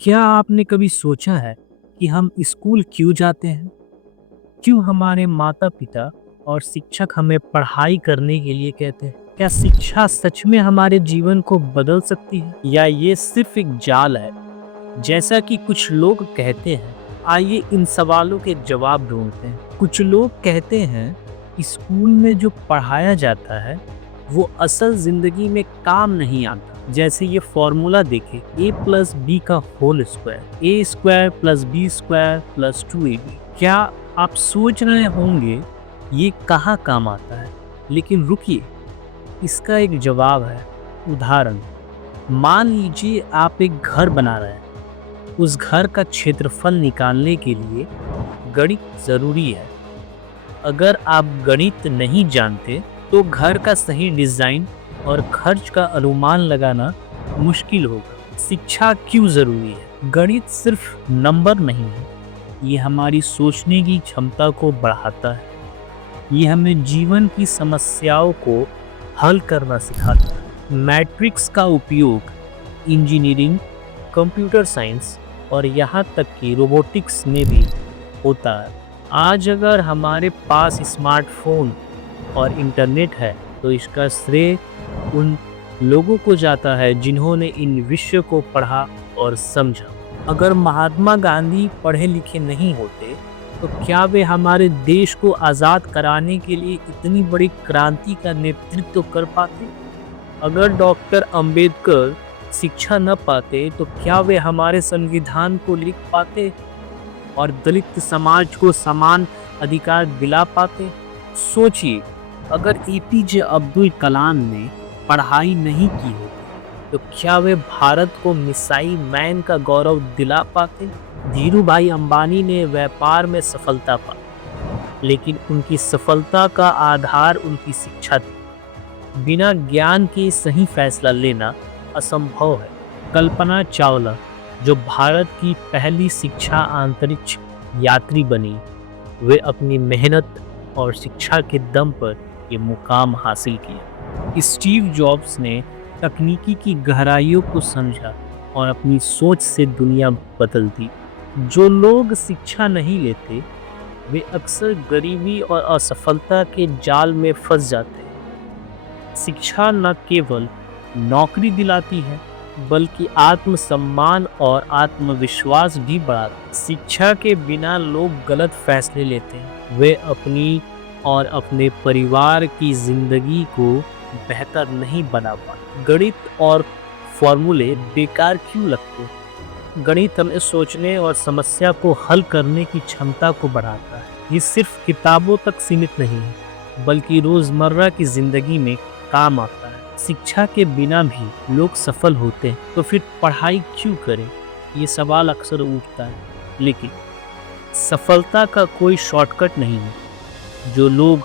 क्या आपने कभी सोचा है कि हम स्कूल क्यों जाते हैं? क्यों हमारे माता-पिता और शिक्षक हमें पढ़ाई करने के लिए कहते हैं? क्या शिक्षा सच में हमारे जीवन को बदल सकती है या ये सिर्फ एक जाल है? जैसा कि कुछ लोग कहते हैं, आइए इन सवालों के जवाब ढूंढते हैं। कुछ लोग कहते हैं, स्कूल में जो पढ़ाया जाता है, वो असल जिंदगी में काम नहीं आता। जैसे ये फॉर्मूला देखें, a+b का whole square, a² + b² + 2ab। क्या आप सोच रहे होंगे ये कहाँ काम आता है? लेकिन रुकिए, इसका एक जवाब है। उदाहरण, मान लीजिए आप एक घर बना रहे हैं। उस घर का क्षेत्रफल निकालने के लिए गणित जरूरी है। अगर आप गणित नहीं जानते तो घर का सही डिजाइन और खर्च का अनुमान लगाना मुश्किल होगा। शिक्षा क्यों जरूरी है? गणित सिर्फ नंबर नहीं है, ये हमारी सोचने की क्षमता को बढ़ाता है। ये हमें जीवन की समस्याओं को हल करना सिखाता है। मैट्रिक्स का उपयोग इंजीनियरिंग, कंप्यूटर साइंस और यहाँ तक कि रोबोटिक्स में भी होता है। आज अगर हमारे पास स्मार्टफोन और इंटरनेट है तो इसका श्रेय उन लोगों को जाता है जिन्होंने इन विषयों को पढ़ा और समझा। अगर महात्मा गांधी पढ़े लिखे नहीं होते तो क्या वे हमारे देश को आज़ाद कराने के लिए इतनी बड़ी क्रांति का नेतृत्व कर पाते? अगर डॉक्टर अंबेडकर शिक्षा न पाते तो क्या वे हमारे संविधान को लिख पाते और दलित समाज को समान अधिकार दिला पाते? सोचिए, अगर एपीजे अब्दुल कलाम ने पढ़ाई नहीं की होती तो क्या वे भारत को मिसाइल मैन का गौरव दिला पाते? धीरू भाई अंबानी ने व्यापार में सफलता पाई, लेकिन उनकी सफलता का आधार उनकी शिक्षा थी। बिना ज्ञान के सही फैसला लेना असंभव है। कल्पना चावला, जो भारत की पहली शिक्षा अंतरिक्ष यात्री बनी, वे अपनी मेहनत और शिक्षा के दम पर ये मुकाम हासिल किया। स्टीव जॉब्स ने तकनीकी की गहराइयों को समझा और अपनी सोच से दुनिया बदल दी। जो लोग शिक्षा नहीं लेते वे अक्सर गरीबी और असफलता के जाल में फंस जाते हैं। शिक्षा न केवल नौकरी दिलाती है बल्कि आत्मसम्मान और आत्मविश्वास भी बढ़ाती है। शिक्षा के बिना लोग गलत फैसले लेते हैं। वे अपनी और अपने परिवार की जिंदगी को बेहतर नहीं बना पाते। गणित और फॉर्मूले बेकार क्यों लगते हैं? गणित हमें सोचने और समस्या को हल करने की क्षमता को बढ़ाता है। ये सिर्फ किताबों तक सीमित नहीं है बल्कि रोजमर्रा की जिंदगी में काम आता है। शिक्षा के बिना भी लोग सफल होते हैं तो फिर पढ़ाई क्यों करें? ये सवाल अक्सर उठता है। लेकिन सफलता का कोई शॉर्टकट नहीं है। जो लोग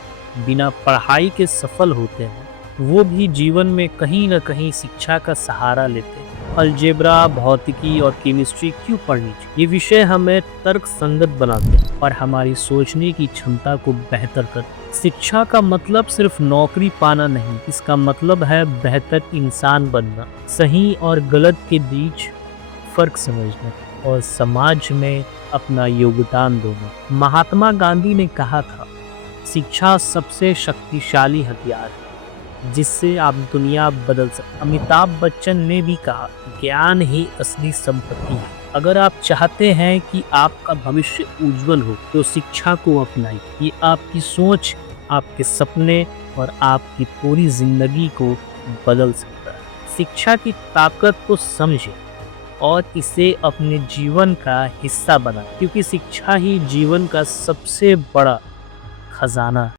बिना पढ़ाई के सफल होते हैं वो भी जीवन में कहीं न कहीं शिक्षा का सहारा लेते हैं। अलजेब्रा, भौतिकी और केमिस्ट्री क्यों पढ़नी चाहिए? ये विषय हमें तर्क संगत बनाते हैं और हमारी सोचने की क्षमता को बेहतर करते हैं। शिक्षा का मतलब सिर्फ नौकरी पाना नहीं, इसका मतलब है बेहतर इंसान बनना, सही और गलत के बीच फर्क समझना और समाज में अपना योगदान देना। महात्मा गांधी ने कहा था, शिक्षा सबसे शक्तिशाली हथियार है जिससे आप दुनिया बदल सकते। अमिताभ बच्चन ने भी कहा, ज्ञान ही असली संपत्ति है। अगर आप चाहते हैं कि आपका भविष्य उज्जवल हो तो शिक्षा को अपनाइए। ये आपकी सोच, आपके सपने और आपकी पूरी जिंदगी को बदल सकता है। शिक्षा की ताकत को समझें और इसे अपने जीवन का हिस्सा बनाएं, क्योंकि शिक्षा ही जीवन का सबसे बड़ा खजाना है।